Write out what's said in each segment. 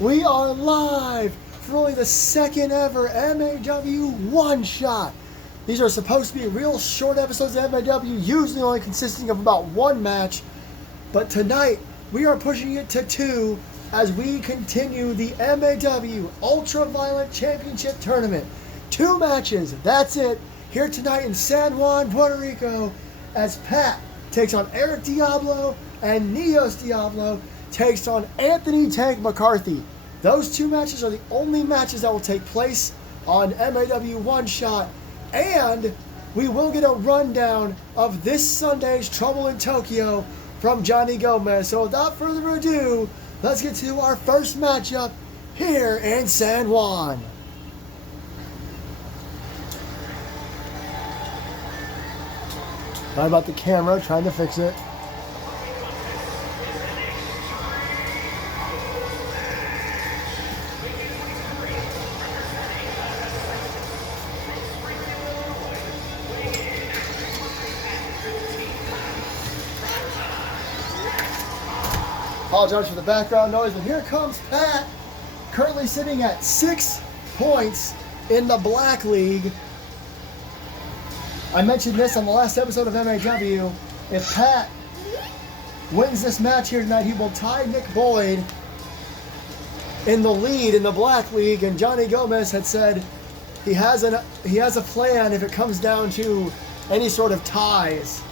We are live for only the second ever MAW One-Shot. These are supposed to be real short episodes of MAW, usually only consisting of about one match. But tonight, we are pushing it to two as we continue the MAW Ultraviolent Championship Tournament. Two matches, that's it, here tonight in San Juan, Puerto Rico, as Pat takes on Eric Diablo and Neos Diablo takes on Anthony Tank McCarthy. Those two matches are the only matches that will take place on MAW One-Shot, and we will get a rundown of this Sunday's Trouble in Tokyo from Johnny Gomez. So without further ado, let's get to our first matchup here in San Juan. Sorry about the camera, trying to fix it. Apologize for the background noise, but here comes Pat, currently sitting at 6 points in the Black League. I mentioned this on the last episode of MAW. If Pat wins this match here tonight, he will tie Nick Boyd in the lead in the Black League, and Johnny Gomez had said he has a plan if it comes down to any sort of ties.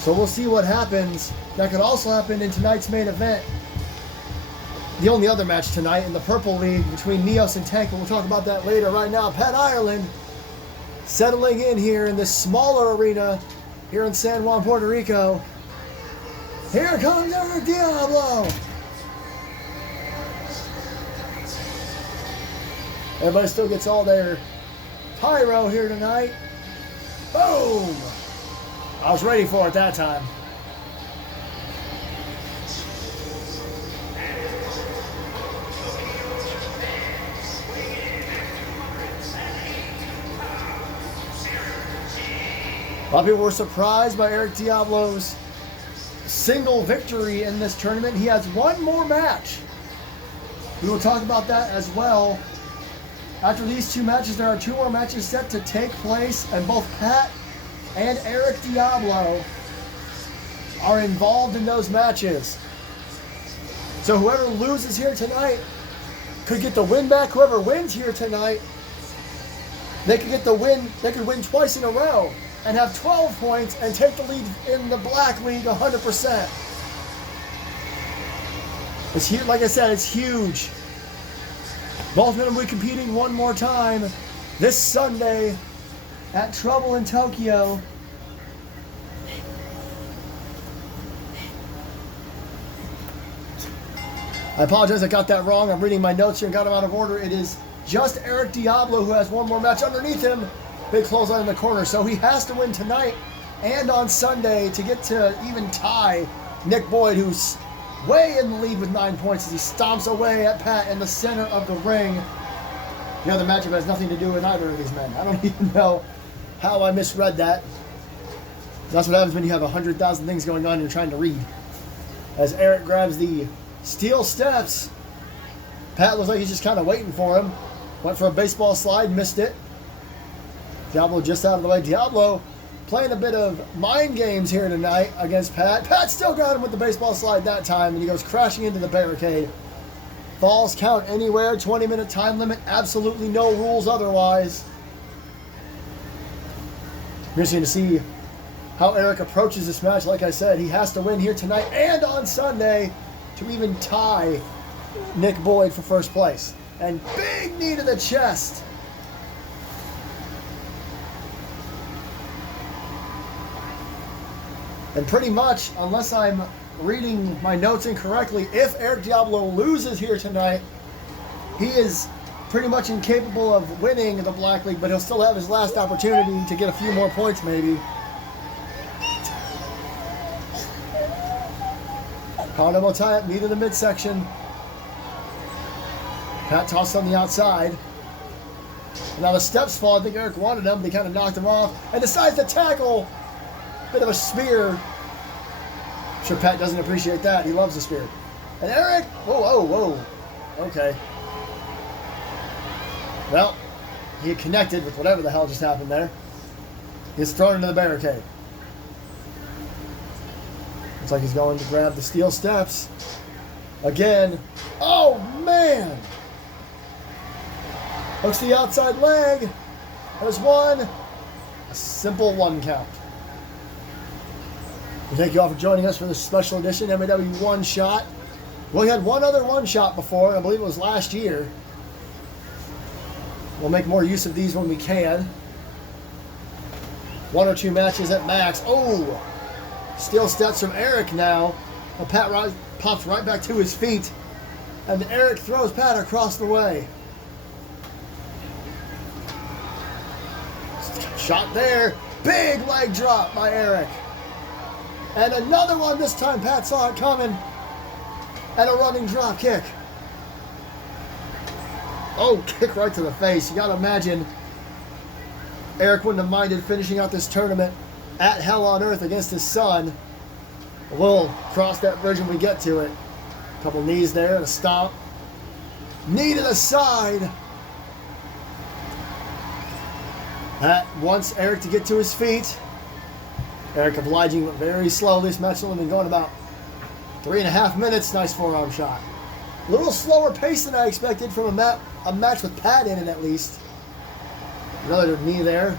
So we'll see what happens. That could also happen in tonight's main event. The only other match tonight in the Purple League between Neos and Tank, and we'll talk about that later. Right now, Pat Ireland settling in here in this smaller arena here in San Juan, Puerto Rico. Here comes Eric Diablo. Everybody still gets all their pyro here tonight. Boom! I was ready for it that time. A lot of people were surprised by Eric Diablo's single victory in this tournament. He has one more match. We will talk about that as well. After these two matches, there are two more matches set to take place, and both Pat and Eric Diablo are involved in those matches. So whoever loses here tonight could get the win back. Whoever wins here tonight, they could get the win. They could win twice in a row and have 12 points and take the lead in the Black League 100%. It's huge. Like I said, it's huge. Both of them will be competing one more time this Sunday at Trouble in Tokyo. I apologize, I got that wrong. I'm reading my notes here and got them out of order. It is just Eric Diablo who has one more match underneath him. Big clothesline in the corner, so he has to win tonight and on Sunday to get to even tie Nick Boyd, who's way in the lead with 9 points as he stomps away at Pat in the center of the ring. The other matchup has nothing to do with either of these men. I don't even know how I misread that. That's what happens when you have 100,000 things going on and you're trying to read. As Eric grabs the steel steps, Pat looks like he's just kind of waiting for him. Went for a baseball slide, missed it. Diablo just out of the way. Diablo playing a bit of mind games here tonight against Pat. Pat still got him with the baseball slide that time, and he goes crashing into the barricade. Falls count anywhere, 20-minute time limit, absolutely no rules otherwise. Interesting to see how Eric approaches this match. Like I said, he has to win here tonight and on Sunday to even tie Nick Boyd for first place. And big knee to the chest. And pretty much, unless I'm reading my notes incorrectly, if Eric Diablo loses here tonight, he is pretty much incapable of winning the Black League, but he'll still have his last opportunity to get a few more points maybe. Condom will tie up, knee to the midsection. Pat tossed on the outside. Now the steps fall. I think Eric wanted them, but he kind of knocked him off and decides to tackle. Bit of a spear. I'm sure Pat doesn't appreciate that. He loves the spear. And Eric, whoa. Okay. Well, he connected with whatever the hell just happened there. He's thrown into the barricade. Looks like he's going to grab the steel steps. Again. Oh, man. Hooks the outside leg. There's one. A simple 1 count. We thank you all for joining us for this special edition MAW One-Shot. We had one other one-shot before. I believe it was last year. We'll make more use of these when we can. 1 or 2 matches at max. Oh! Steel steps from Eric now. Well, Pat pops right back to his feet. And Eric throws Pat across the way. Shot there. Big leg drop by Eric. And another one. This time Pat saw it coming. And a running drop kick. Oh, kick right to the face. You gotta imagine Eric wouldn't have minded finishing out this tournament at Hell on Earth against his son. We'll cross that bridge when we get to it. A couple knees there and a stomp. Knee to the side. Pat wants Eric to get to his feet. Eric obliging but very slowly. This match has only been going about 3.5 minutes. Nice forearm shot. A little slower pace than I expected from a match with Pat in it, at least. Another knee there.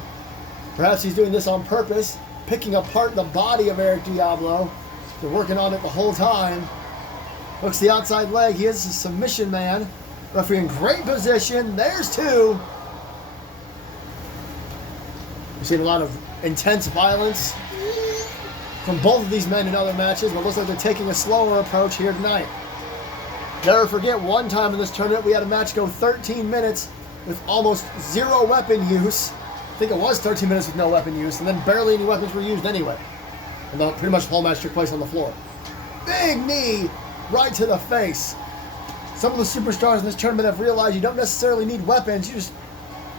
Perhaps he's doing this on purpose, picking apart the body of Eric Diablo. He's been working on it the whole time. Hooks the outside leg. He is a submission man. Referee in great position. There's 2. We've seen a lot of intense violence from both of these men in other matches, but it looks like they're taking a slower approach here tonight. Never forget, one time in this tournament, we had a match go 13 minutes with almost 0 weapon use. I think it was 13 minutes with no weapon use, and then barely any weapons were used anyway. And pretty much the whole match took place on the floor. Big knee right to the face. Some of the superstars in this tournament have realized you don't necessarily need weapons. You just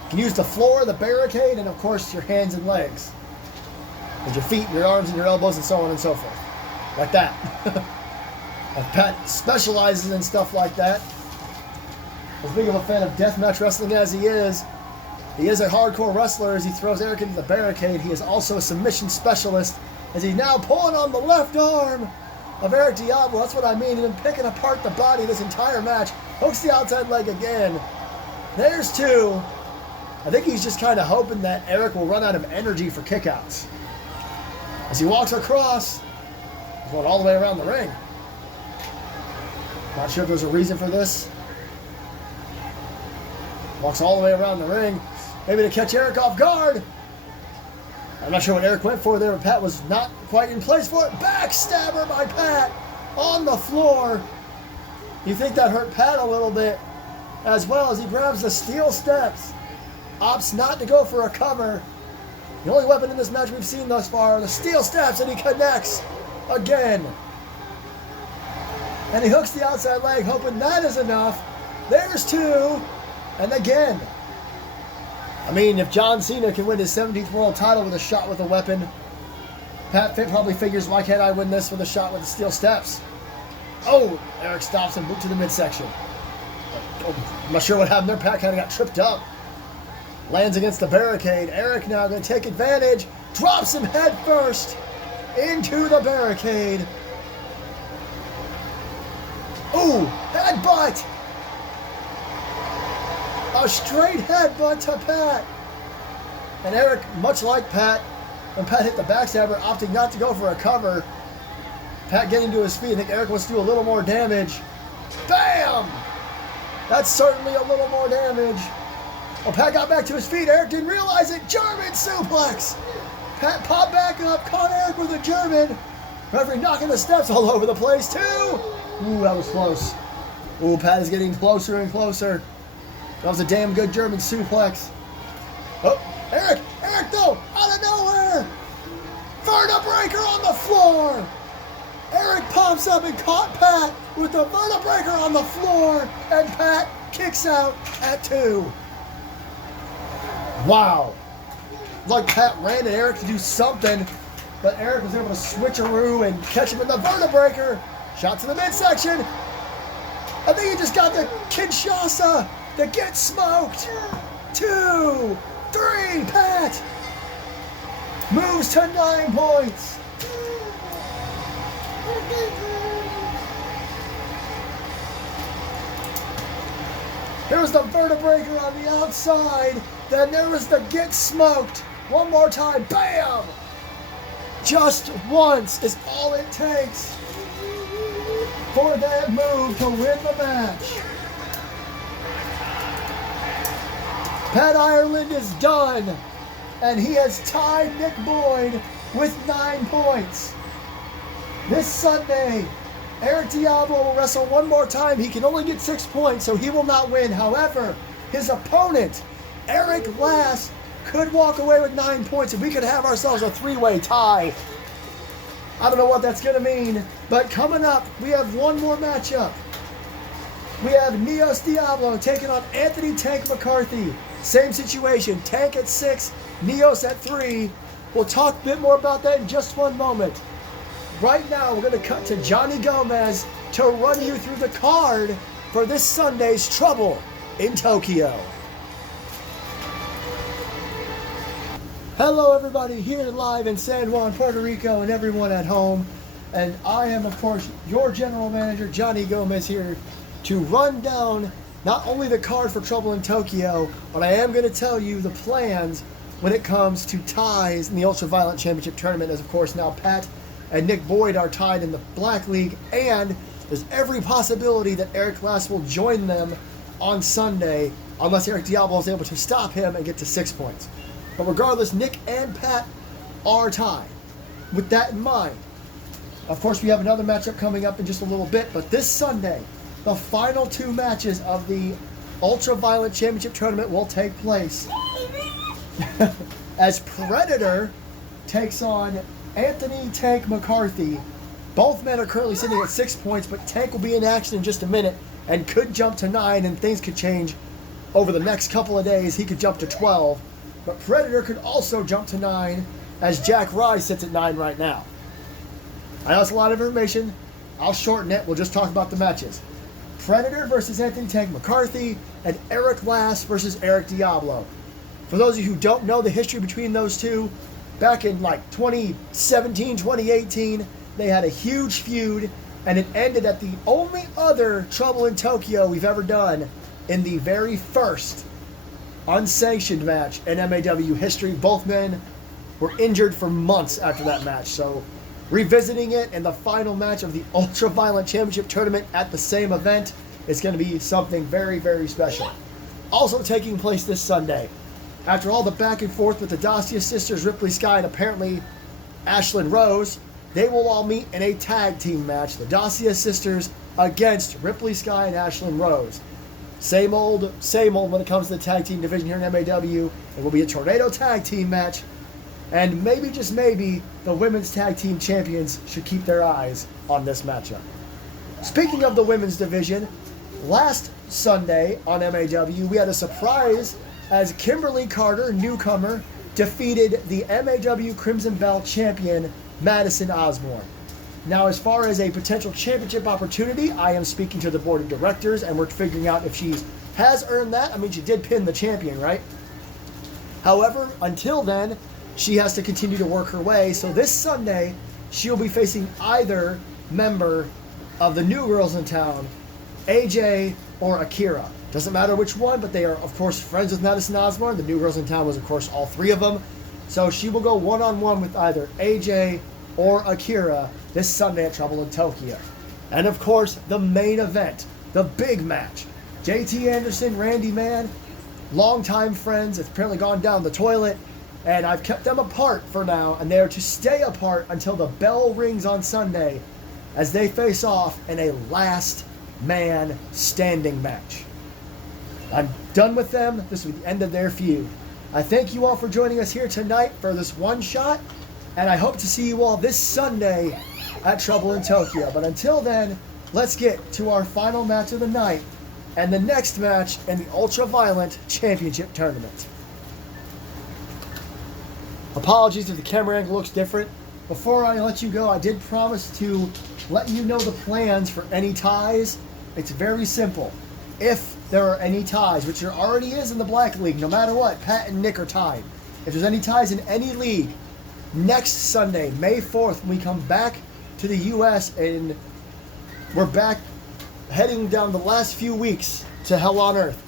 can use the floor, the barricade, and of course your hands and legs. With your feet, your arms, and your elbows, and so on and so forth. Like that. And Pat specializes in stuff like that. As big of a fan of deathmatch wrestling as he is a hardcore wrestler. As he throws Eric into the barricade, he is also a submission specialist, as he's now pulling on the left arm of Eric Diablo. That's what I mean. He's been picking apart the body this entire match. Hooks the outside leg again. There's 2. I think he's just kind of hoping that Eric will run out of energy for kickouts. As he walks across, he's going all the way around the ring. Not sure if there's a reason for this. Walks all the way around the ring. Maybe to catch Eric off guard. I'm not sure what Eric went for there, but Pat was not quite in place for it. Backstabber by Pat on the floor. You think that hurt Pat a little bit, as well as he grabs the steel steps. Opts not to go for a cover. The only weapon in this match we've seen thus far are the steel steps, and he connects again. And he hooks the outside leg, hoping that is enough. There's 2. And again. I mean, if John Cena can win his 17th world title with a shot with a weapon, Pat probably figures, why can't I win this with a shot with the steel steps? Oh, Eric stops and boot to the midsection. Oh, I'm not sure what happened there. Pat kind of got tripped up. Lands against the barricade. Eric now going to take advantage. Drops him head first into the barricade. Ooh, headbutt. A straight headbutt to Pat. And Eric, much like Pat, when Pat hit the backstabber, opting not to go for a cover. Pat getting to his feet. I think Eric wants to do a little more damage. Bam! That's certainly a little more damage. Well, Pat got back to his feet. Eric didn't realize it. German suplex. Pat popped back up, caught Eric with a German. Referee knocking the steps all over the place, too. Ooh, that was close. Ooh, Pat is getting closer and closer. That was a damn good German suplex. Oh, Eric though, out of nowhere. Vertebraker on the floor. Eric pops up and caught Pat with the vertebraker on the floor, and Pat kicks out at 2. Wow. Like Pat ran at Eric to do something, but Eric was able to switcheroo and catch him in the vertebraker. Shot to the midsection. I think he just got the Kinshasa, the Get Smoked. 2, 3, Pat moves to 9 points. There was the vertebraker on the outside. Then there was the Get Smoked. One more time. Bam! Just once is all it takes for that move to win the match. Pat Ireland is done, and he has tied Nick Boyd with 9 points. This Sunday, Eric Diablo will wrestle one more time. He can only get 6 points, so he will not win. However, his opponent, Eric Lass, could walk away with 9 points, and we could have ourselves a 3-way tie. I don't know what that's going to mean, but coming up, we have one more matchup. We have Neos Diablo taking on Anthony Tank McCarthy. Same situation, Tank at 6, Neos at 3. We'll talk a bit more about that in just one moment. Right now, we're going to cut to Johnny Gomez to run you through the card for this Sunday's Trouble in Tokyo. Hello everybody, here live in San Juan, Puerto Rico, and everyone at home. And I am, of course, your general manager, Johnny Gomez, here to run down not only the card for Trouble in Tokyo, but I am going to tell you the plans when it comes to ties in the Ultraviolent Championship Tournament, as of course now Pat and Nick Boyd are tied in the Black League, and there's every possibility that Eric Lass will join them on Sunday, unless Eric Diablo is able to stop him and get to 6 points. But regardless, Nick and Pat are tied. With that in mind, of course, we have another matchup coming up in just a little bit, but this Sunday, the final 2 matches of the Ultraviolent Championship Tournament will take place. As Predator takes on Anthony Tank McCarthy. Both men are currently sitting at 6 points, but Tank will be in action in just a minute and could jump to 9, and things could change over the next couple of days. He could jump to 12, but Predator could also jump to 9, as Jack Rye sits at 9 right now. I know it's a lot of information. I'll shorten it. We'll just talk about the matches. Predator versus Anthony Tank McCarthy, and Eric Lass versus Eric Diablo. For those of you who don't know the history between those two, back in like 2017, 2018, they had a huge feud, and it ended at the only other Trouble in Tokyo we've ever done in the very first unsanctioned match in MAW history. Both men were injured for months after that match, so revisiting it in the final match of the Ultraviolent Championship Tournament at the same event is going to be something very, very special. Also taking place this Sunday, after all the back and forth with the Dacia sisters, Ripley Sky, and apparently Ashlyn Rose, they will all meet in a tag team match. The Dacia sisters against Ripley Sky and Ashlyn Rose. Same old when it comes to the tag team division here in MAW. It will be a tornado tag team match. And maybe, just maybe, the women's tag team champions should keep their eyes on this matchup. Speaking of the women's division, last Sunday on MAW, we had a surprise as Kimberly Carter, newcomer, defeated the MAW Crimson Belt champion, Madison Osborne. Now, as far as a potential championship opportunity, I am speaking to the board of directors, and we're figuring out if she has earned that. I mean, she did pin the champion, right? However, until then, she has to continue to work her way. So this Sunday, she'll be facing either member of the New Girls in Town, AJ or Akira. Doesn't matter which one, but they are, of course, friends with Madison Osborne. The New Girls in Town was, of course, all 3 of them. So she will go one-on-one with either AJ or Akira this Sunday at Trouble in Tokyo. And, of course, the main event, the big match. JT Anderson, Randy Mann, longtime friends, have apparently gone down the toilet, and I've kept them apart for now, and they are to stay apart until the bell rings on Sunday as they face off in a last man standing match. I'm done with them. This will be the end of their feud. I thank you all for joining us here tonight for this one-shot, and I hope to see you all this Sunday at Trouble in Tokyo. But until then, let's get to our final match of the night and the next match in the Ultraviolent Championship Tournament. Apologies if the camera angle looks different. Before I let you go, I did promise to let you know the plans for any ties It's very simple. If there are any ties, which there already is in the Black League, no matter what, Pat and Nick are tied. If there's any ties in any league, next Sunday, May 4th, when we come back to the U.S. and we're back heading down the last few weeks to Hell on Earth,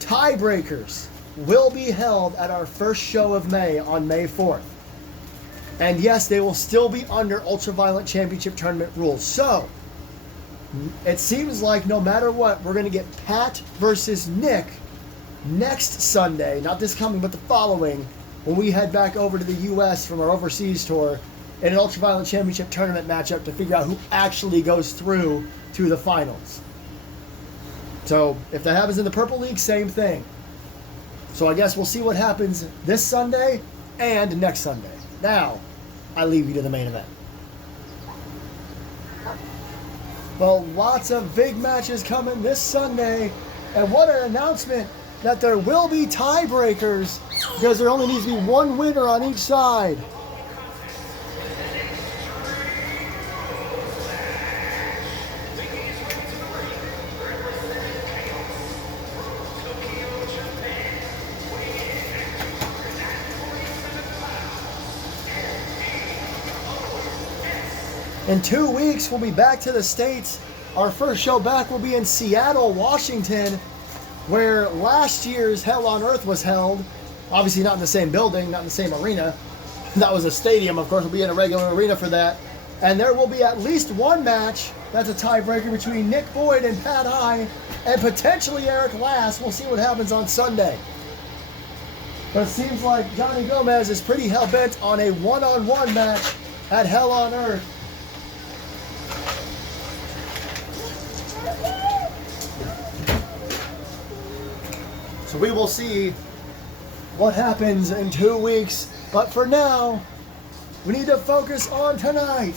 tiebreakers will be held at our first show of May on May 4th. And yes, they will still be under Ultraviolent Championship Tournament rules. So, it seems like no matter what, we're going to get Pat versus Nick next Sunday, not this coming, but the following, when we head back over to the U.S. from our overseas tour in an Ultraviolent Championship Tournament matchup to figure out who actually goes through to the finals. So, if that happens in the Purple League, same thing. So I guess we'll see what happens this Sunday and next Sunday. Now, I leave you to the main event. Well, lots of big matches coming this Sunday. And what an announcement that there will be tiebreakers because there only needs to be one winner on each side. In 2 weeks, we'll be back to the States. Our first show back will be in Seattle, Washington, where last year's Hell on Earth was held. Obviously not in the same building, not in the same arena. That was a stadium, of course. We'll be in a regular arena for that. And there will be at least one match. That's a tiebreaker between Nick Boyd and Pat High, and potentially Eric Lass. We'll see what happens on Sunday. But it seems like Johnny Gomez is pretty hell-bent on a one-on-one match at Hell on Earth. So we will see what happens in 2 weeks. But for now, we need to focus on tonight.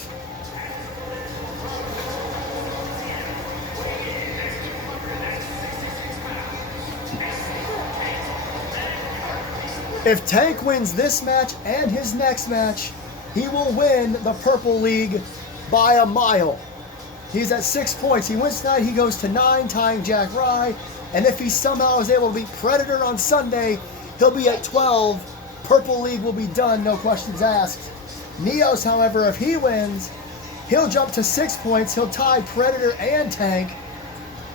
If Tank wins this match and his next match, he will win the Purple League by a mile. He's at 6 points. He wins tonight, he goes to 9, tying Jack Rye. And if he somehow is able to beat Predator on Sunday, he'll be at 12. Purple League will be done, no questions asked. Neos, however, if he wins, he'll jump to 6 points. He'll tie Predator and Tank.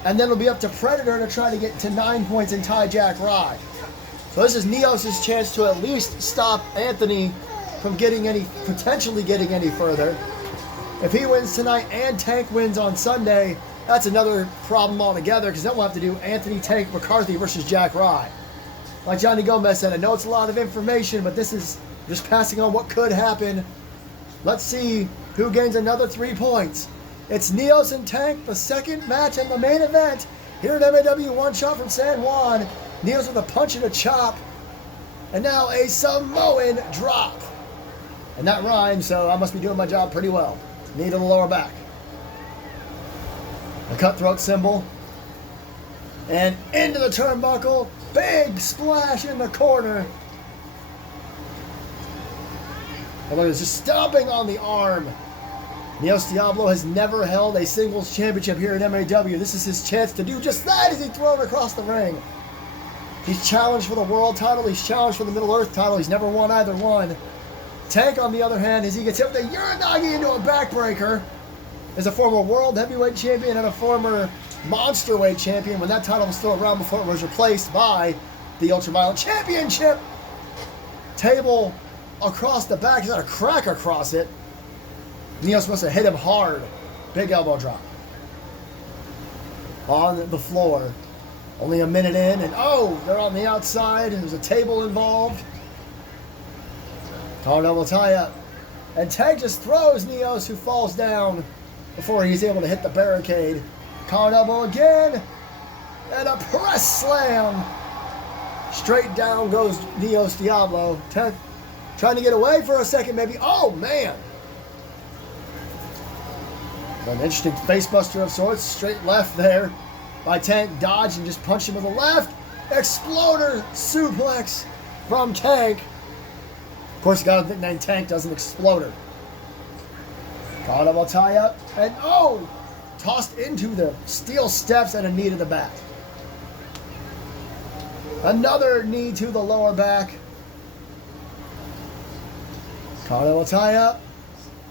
And then it'll be up to Predator to try to get to 9 points and tie Jack Rye. So this is Neos' chance to at least stop Anthony from potentially getting any further. If he wins tonight and Tank wins on Sunday, that's another problem altogether because then we'll have to do Anthony Tank McCarthy versus Jack Rye. Like Johnny Gomez said, I know it's a lot of information, but this is just passing on what could happen. Let's see who gains another 3 points. It's Neos and Tank, the second match in the main event here at MAW One-Shot from San Juan. Neos with a punch and a chop. And now a Samoan drop. And that rhymes, so I must be doing my job pretty well. Knee to the lower back. A cutthroat symbol. And into the turnbuckle. Big splash in the corner. And look, it's just stomping on the arm. Neos Diablo has never held a singles championship here at MAW. This is his chance to do just that as he's thrown across the ring. He's challenged for the world title. He's challenged for the Middle Earth title. He's never won either one. Tank, on the other hand, as he gets hit with a Uranagi into a backbreaker, is a former world heavyweight champion and a former monsterweight champion when that title was still around before it was replaced by the Ultraviolent Championship. Table across the back. He's got a crack across it. Neos must have hit him hard. Big elbow drop. On the floor. Only a minute in, and oh, they're on the outside, and there's a table involved. Double tie up. And Tank just throws Neos, who falls down before he's able to hit the barricade. Collar elbow again. And a press slam. Straight down goes Neos Diablo. Tank trying to get away for a second, maybe. Oh, man. An interesting facebuster of sorts. Straight left there by Tank. Dodge and just punch him with the left. Exploder suplex from Tank. Of course, you got to nickname Tank doesn't Exploder. Collar double tie up. And oh! tossed into the steel steps and a knee to the back. Another knee to the lower back. Kano will tie up.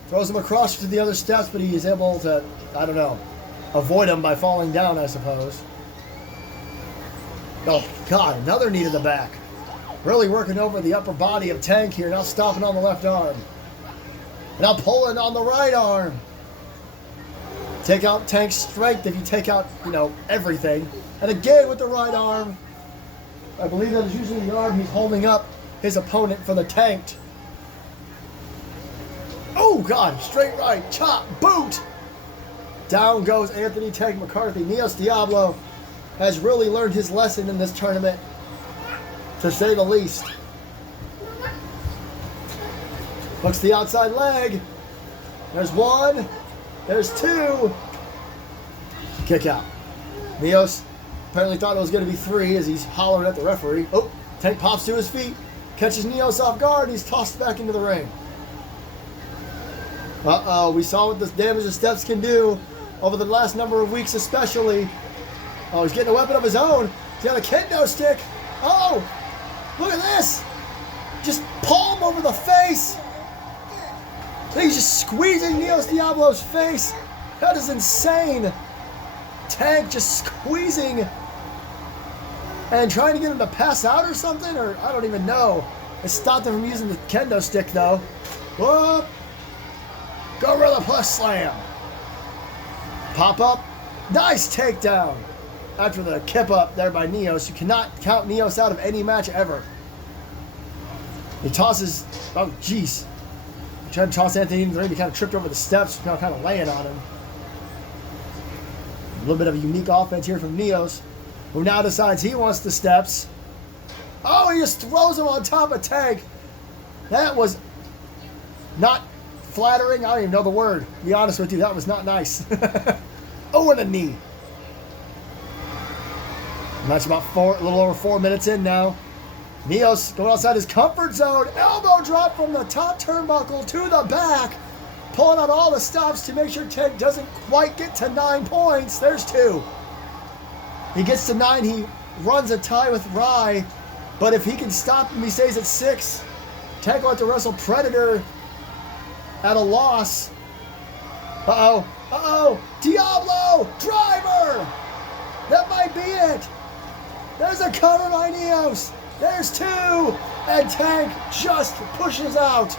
Throws him across to the other steps, but he is able to, I don't know, avoid him by falling down, I suppose. Oh, God, another knee to the back. Really working over the upper body of Tank here. Now stopping on the left arm. Now pulling on the right arm. Take out Tank's strength if you take out, everything. And again with the right arm. I believe that is usually the arm he's holding up his opponent for the tanked. Oh, God, straight right, chop, boot. Down goes Anthony Tank McCarthy. Neos Diablo has really learned his lesson in this tournament, to say the least. Hooks the outside leg. There's one. There's two. Kick out. Neos apparently thought it was going to be three as he's hollering at the referee. Oh, Tank pops to his feet, catches Neos off guard, and he's tossed back into the ring. Uh-oh, we saw what the damage the steps can do over the last number of weeks especially. Oh, he's getting a weapon of his own. He's got a kendo stick. Oh, look at this. Just palm over the face. He's just squeezing Neos Diablo's face. That is insane. Tank just squeezing and trying to get him to pass out or something, or I don't even know. It stopped him from using the kendo stick though. Whoop. Gorilla plus slam. Pop up. Nice takedown. After the kip up there by Neos. You cannot count Neos out of any match ever. He tosses. Oh, jeez. Tried to toss Anthony into the ring. He kind of tripped over the steps. Now kind of laying on him. A little bit of a unique offense here from Neos, who now decides he wants the steps. Oh, he just throws him on top of Tank. That was not flattering. I don't even know the word. To be honest with you, that was not nice. Oh, and a knee. Match about a little over 4 minutes in now. Neos going outside his comfort zone. Elbow drop from the top turnbuckle to the back. Pulling out all the stops to make sure Tank doesn't quite get to 9 points. There's 2. He gets to 9. He runs a tie with Rye. But if he can stop him, he stays at 6. Tank will have to wrestle Predator at a loss. Uh-oh. Uh-oh. Diablo! Driver! That might be it. There's a cover by Neos. There's 2. And Tank just pushes out.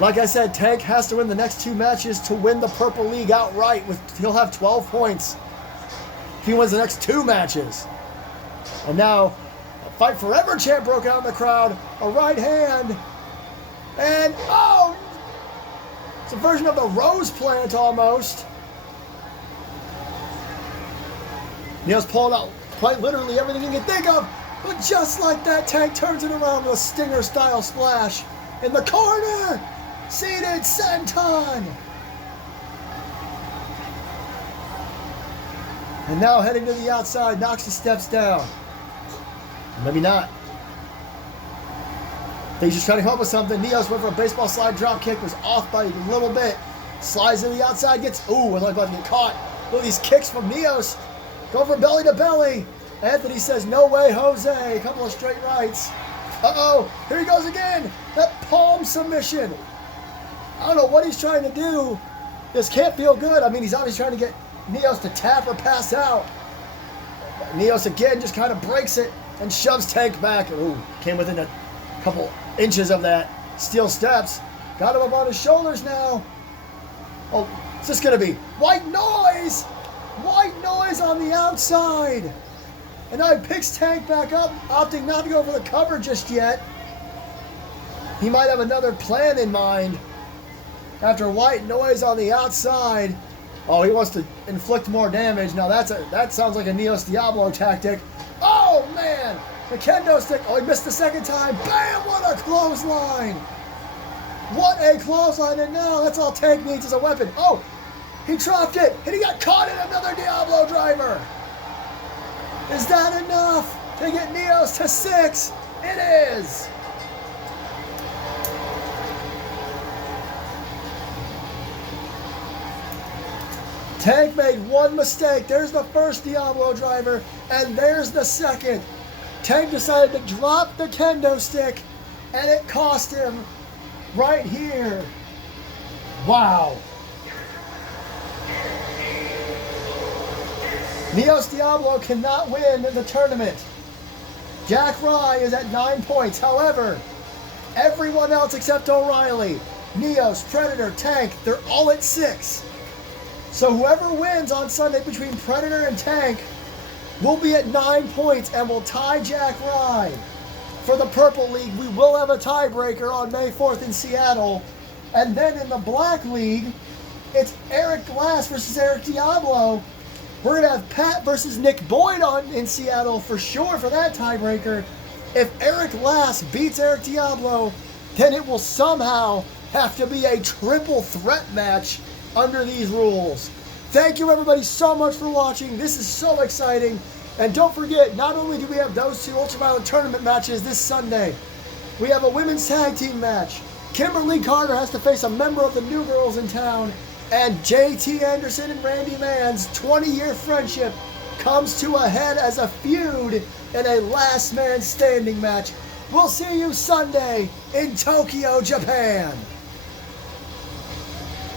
Like I said, Tank has to win the next 2 matches to win the Purple League outright. He'll have 12 points if he wins the next 2 matches. And now, a Fight Forever chant broke out in the crowd. A right hand. And, oh! It's a version of the Rose Plant almost. Neos pulling out quite literally everything you can think of. But just like that, Tank turns it around with a Stinger-style splash. In the corner! Seated senton! And now heading to the outside, knocks the steps down. Maybe not. He's just trying to come up with something. Neos went for a baseball slide drop kick, was off by a little bit. Slides to the outside, gets, ooh, was like about to get caught. Look at these kicks from Neos. Go for belly to belly. Anthony says, no way, Jose. A couple of straight rights. Uh-oh, here he goes again. That palm submission. I don't know what he's trying to do. This can't feel good. I mean, he's obviously trying to get Neos to tap or pass out. Neos again just kind of breaks it and shoves Tank back. Ooh, came within a couple inches of that steel steps. Got him up on his shoulders now. Oh, it's just going to be white noise. White noise on the outside. And now he picks Tank back up, opting not to go for the cover just yet. He might have another plan in mind. After white noise on the outside. Oh, he wants to inflict more damage. Now that sounds like a Neos Diablo tactic. Oh, man. The kendo stick. Oh, he missed the second time. Bam! What a clothesline. What a clothesline. And now that's all Tank needs is a weapon. Oh, he dropped it. And he got caught in another Diablo driver. Is that enough to get Neos to 6? It is. Tank made one mistake. There's the first Diablo driver, and there's the second. Tank decided to drop the kendo stick, and it cost him right here. Wow. Neos Diablo cannot win the tournament. Jack Rye is at 9 points. However, everyone else except O'Reilly, Neos, Predator, Tank, they're all at 6. So whoever wins on Sunday between Predator and Tank will be at 9 points and will tie Jack Rye. For the Purple League, we will have a tiebreaker on May 4th in Seattle. And then in the Black League, it's Eric Glass versus Eric Diablo. We're going to have Pat versus Nick Boyd in Seattle for sure for that tiebreaker. If Eric Glass beats Eric Diablo, then it will somehow have to be a triple threat match under these rules. Thank you everybody so much for watching. This is so exciting. And don't forget, not only do we have those two Ultraviolent Tournament matches this Sunday, we have a women's tag team match. Kimberly Carter has to face a member of the New Girls in town, and JT Anderson and Randy Mann's 20-year friendship comes to a head as a feud in a last man standing match. We'll see you Sunday in Tokyo, Japan.